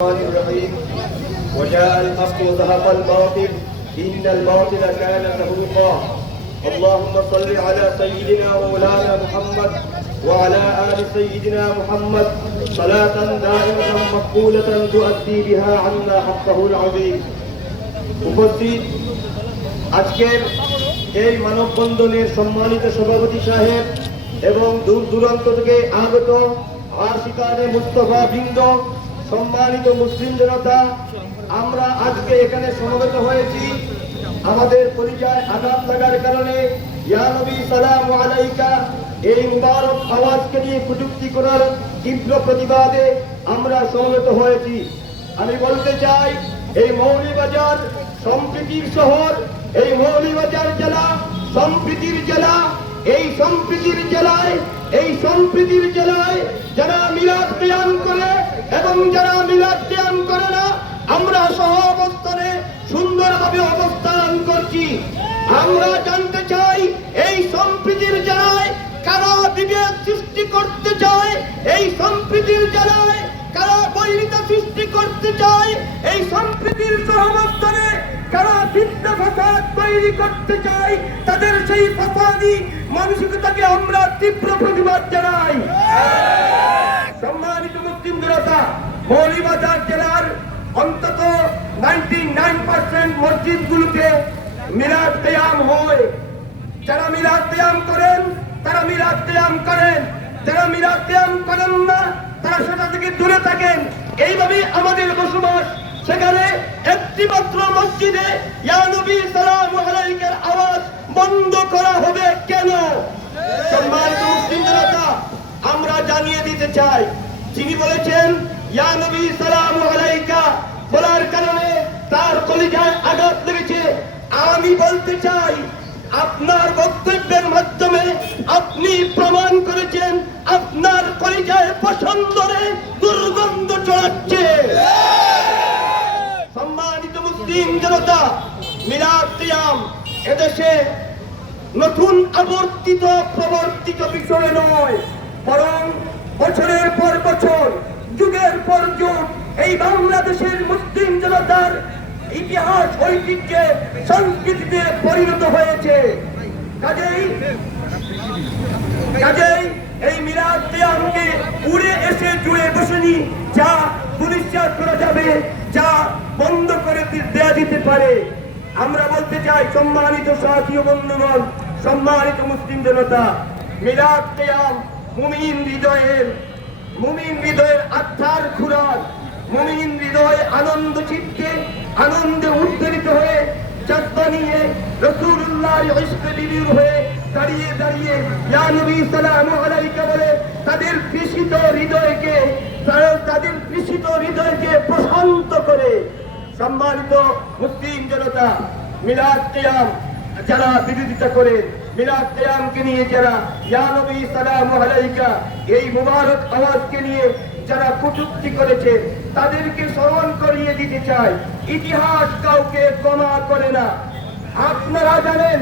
الرحمن الرحيم وجاء الحق وزهق الباطل إن الباطل كان زهوقا اللهم صل على سيدنا مولانا محمد وعلى آل سيدنا محمد صلاة دائمة مقبولة تؤدي بها عنا حقه العظيم উপস্থিত আজকের এই মানববন্ধনের সম্মানিত সভাপতি সাহেব এবং দূর দূরান্ত থেকে আগত আশিকানে মুস্তাফা বৃন্দ, সম্মানিত মুসলিম জনতা, আমরা আজকে এখানে সমবেত হয়েছি আমাদের পরিচয় আঘাত লাগার কারণে ইয়া নবী সালামু আলাইকা এই মুবারক আওয়াজকে নিয়ে কটূক্তি করার তীব্র প্রতিবাদে আমরা সমবেত হয়েছি। আমি বলতে চাই, এই মৌলভীবাজার সম্প্রীতির শহর, এই মৌলভীবাজার জেলা সম্প্রীতির জেলা। এই সম্প্রীতির জেলায় যারা মিলাদ কিয়াম করে এবং যারা মিলাদ কিয়াম করে না, আমরা সহ অবস্থানে সুন্দরভাবে অবস্থান করছি। আমরা জানতে চাই, এই সম্প্রীতির জেলায় কারা বিভেদ সৃষ্টি করতে চায়, এই সম্প্রীতির জেলায় কারা বৈরিতা সৃষ্টি করতে চায়, এই সম্প্রীতির সহাবস্থানে কারা ফিতনা ফাসাদ তৈরি করতে চায়, তাদের সেই ফাসাদি মানসিকতাকে আমরা তীব্র প্রতিবাদ জানাই। সম্মানিত মুসলিম জনতা, মৌলভীবাজার জেলার অন্তত 99% মসজিদগুলোতে মিলাদ কিয়াম হয়। যারা মিলাদ কিয়াম করেন তারা মিলাদ কিয়াম করেন, যারা মিলাদ কিয়াম করেন না তারা সেটা থেকে দূরে থাকেন। এইভাবেই আমাদের বসবাস। সেখানে একটি মাত্র মসজিদে ইয়া নবী সালামু আলাইকার আওয়াজ বন্ধ করা হবে কেন? সম্মানিত মুসলিম জনতা, আমরা জানিয়ে দিতে চাই, যিনি বলেছেন ইয়া নবী সালামু আলাইকা বলার কারণে তার কলিজায় আঘাত লেগেছে, আমি বলতে চাই আপনার বক্তব্যের মাধ্যমে আপনি প্রমাণ করেছেন আপনার কলিজায় পছন্দরে দুর্গন্ধ ছড়াচ্ছে। সম্মানিত মুসলিম জনতা, মিলাদ কিয়াম এদেশে নতুন প্রবর্তিত বিষয় নয়, বরং বছরের পর বছর, যুগের পর যুগ এই বাংলাদেশের মুসলিম জনতার ইতিহাস, ঐতিহ্যে, সংস্কৃতিতে পরিণত হয়েছে। কাজেই এই মিলাদ কিয়ামকে উড়ে এসে জুড়ে বসেনি, যা পুলিশচার করা যাবে, যা বন্ধ করে দেয়া যেতে পারে। আমরা বলতে চাই, সম্মানিত সাথী ও বন্ধুগণ, সম্মানিত মুসলিম জনতা, মিলাদ কিয়াম মুমিন হৃদয়ের আত্মার খুরাক। মুমিন হৃদয় আনন্দ চিত্তে, আনন্দে উদ্বেলিত হয়ে, জজ্বা নিয়ে রাসূলুল্লাহর ইশকে বিলীন হয়ে দাঁড়িয়ে দাঁড়িয়ে ইয়া নবী সালামু আলাইকা বলে তাদের কৃষিত হৃদয়কে প্রশান্ত করে। সম্মানিত মুসলিম জনতা, মিলাদ কিয়াম যারা বিরোধিতা করে, মিলাদ কিয়ামকে নিয়ে যারা ইয়া নবী সালামু আলাইকা এই মুবারক আওয়াজকে নিয়ে যারা কটূক্তি করেছে, তাদেরকে স্মরণ করিয়ে দিতে চাই, ইতিহাস কাউকে ক্ষমা করে না। আপনারা জানেন,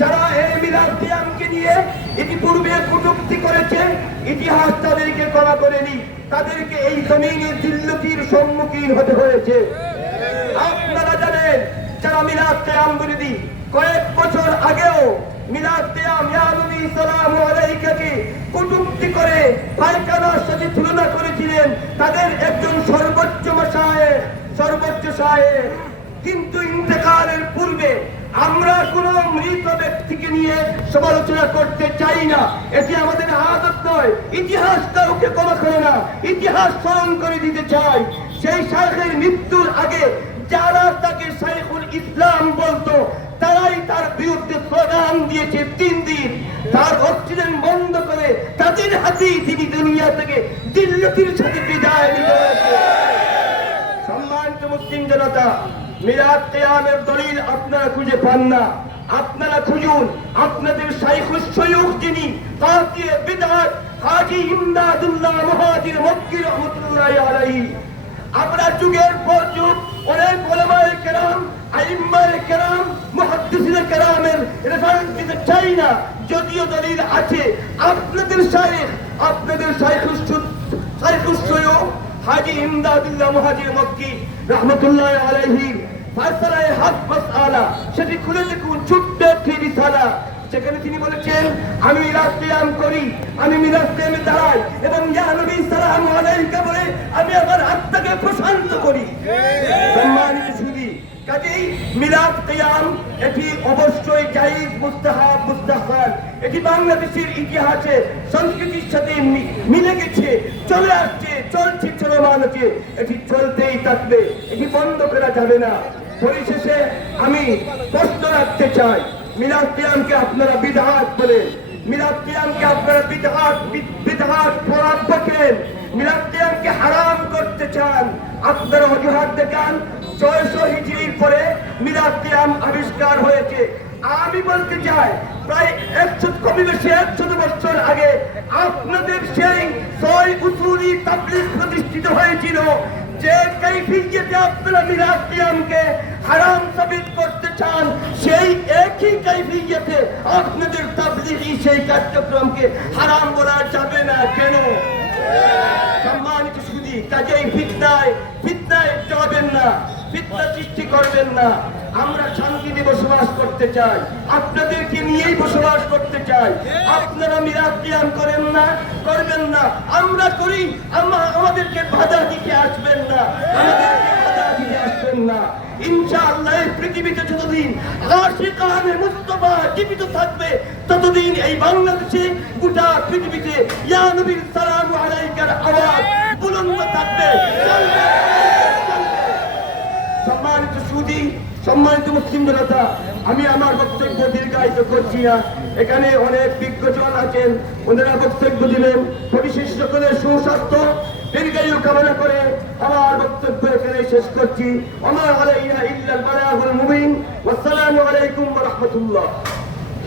যারা এই মিলাদ কিয়ামকে নিয়ে ইতিপূর্বে কটূক্তি করেছে, ইতিহাস তাদেরকে ক্ষমা করেনি, তাদেরকে এই জমিনে জিল্লতির সম্মুখীন হতে হয়েছে। আপনারা জানেন, যারা মিলাদ কিয়াম বিরোধী কয়েক বছর আগেও মিলাদ কিয়াম ইয়া নবী সালামু আলাইকাকে কটূক্তি করে পায়খানার সাথে তুলনা করেছিলেন, তাদের একজন সর্বোচ্চ শায়েখ। কিন্তু ইন্তেকালের পূর্বে আমরা কোন মৃত ব্যক্তিকে নিয়ে সমালোচনা করতে চাই না, এটি আমাদের আদত নয়। ইতিহাস কাউকে ক্ষমা করে না, ইতিহাস স্মরণ করে দিতে চাই, সেই শায়েখের মৃত্যুর আগে যারা তাকে শাইখুল ইসলাম বলতো, তারাই তার বিরুদ্ধে স্লোগান দিয়েছে 3 দিন। তার অক্সিজেন বন্ধ করে তাদের হাতেই তিনি দুনিয়া থেকে জিল্লতির সাথে বিদায় নিতে হয়েছে। সম্মানিত মুসলিম জনতা, মিলাদ কিয়ামের দলিল আপনারা খুঁজে পান না, আপনারা খুঁজুন আপনাদের শাইখুস শয়ুখ যিনি কাকিয়ে বিদআত হাজী ইমদাদুল্লাহ মুহাজির মক্কি রাহমাতুল্লাহি আলাইহি। আমরা যুগের পর যুগ অনেক উলামায়ে কেরাম, আইম্মায়ে কেরাম, মুহাদ্দিসিনে কেরামের রেফারেন্স দিতে চাই না, যদিও দলিল আছে। আপনাদের শাইখ, আপনাদের শাইখুস শয়ুখ হাজী ইমদাদুল্লাহ মুহাজির মক্কি রাহমাতুল্লাহ আলাইহি ফায়সালায়ে হক মাসআলা সেটি খুলে দেখুন, ছোট্ট একটি রিসালা। সেখানে তিনি বলেছেন, আমি মিলাদ কিয়াম করি, আমি মিলাদ কিয়ামে দাঁড়াই এবং ইয়া নবী সালামু আলাইকা বলে আমি আমার আত্মাকে প্রশান্ত করি। সম্মানিত সুধী, কাজেই মিলাদ কিয়াম এটি অবশ্যই জায়েজ, মুস্তাহাব, মুস্তাহসান। এটি বাংলাদেশের ইতিহাসে সংস্কৃতির সাথে মিলে গেছে, চলে আসছে, চলছে, চলমান আছে, এটি চলতেই থাকবে, এটি বন্ধ করা যাবে না। পরিশেষে আমি প্রশ্ন রাখতে চাই, মিলাদ কিয়ামকে আপনারা বিদআত বলেন, মিলাদ কিয়ামকে আপনারা বিদআত ফরাদ বলেন, মিলাদ কিয়ামকে হারাম করতে চান। আপনারা অজুহাত দেখান 600 হিজরির পরে মিলাদ কিয়াম আবিষ্কার হয়েছে। আমি বলতে চাই প্রায় 100 কম বেশি 100 বছর আগে আপনাদের সেই 6 উসুলি তাবলীগ প্রতিষ্ঠিত হয়েছিল। যে কাইফিয়তে আপনারা মিলাদ কিয়ামকে হারাম সাবিত করতে চান, সেই একই কাইফিয়তে আপনাদের তাবলীগী সেই কার্যক্রমকে হারাম বলা যাবে না কেন? সম্মানিত সুধী, কাজেই ফিতনায় যাবেন না, ফিতনা সৃষ্টি করবেন না। আমরা শান্তিতে বসবাস করতে চাই, আপনাদেরকে নিয়েই বসবাস করতে চাই। আপনারা মিলাদ কিয়াম করেন না, করবেন না, আমরা করি, আমাদেরকে বাধা দিতে আসবেন না, আমাদেরকে বাধা দিতে আসবেন না। ইনশাআল্লাহ এই পৃথিবীতে যতদিন আশিকানে মুস্তাফা জীবিত থাকবে, ততদিন এই বাংলাদেশে গোটা পৃথিবীতে ইয়া নবীর সালামু আলাইকার আওয়াজ বুলন্দ থাকবে। সম্মানিত সুধী, সম্মানিত মুসলিম জনতা, আমি আমার বক্তব্য দীর্ঘায়িত করছি না। এখানে অনেক বিজ্ঞজন আছেন, ওনারা বক্তব্য দিলেন। পরিশেষ সকলের সুস্বাস্থ্য দীর্ঘায়ু কামনা করে আমার বক্তব্য এখানে শেষ করছি। ওয়া মা আলাইনা ইল্লাল বালাগুল মুবিন। ওয়াসসালামু আলাইকুম ওয়া রাহমাতুল্লাহ।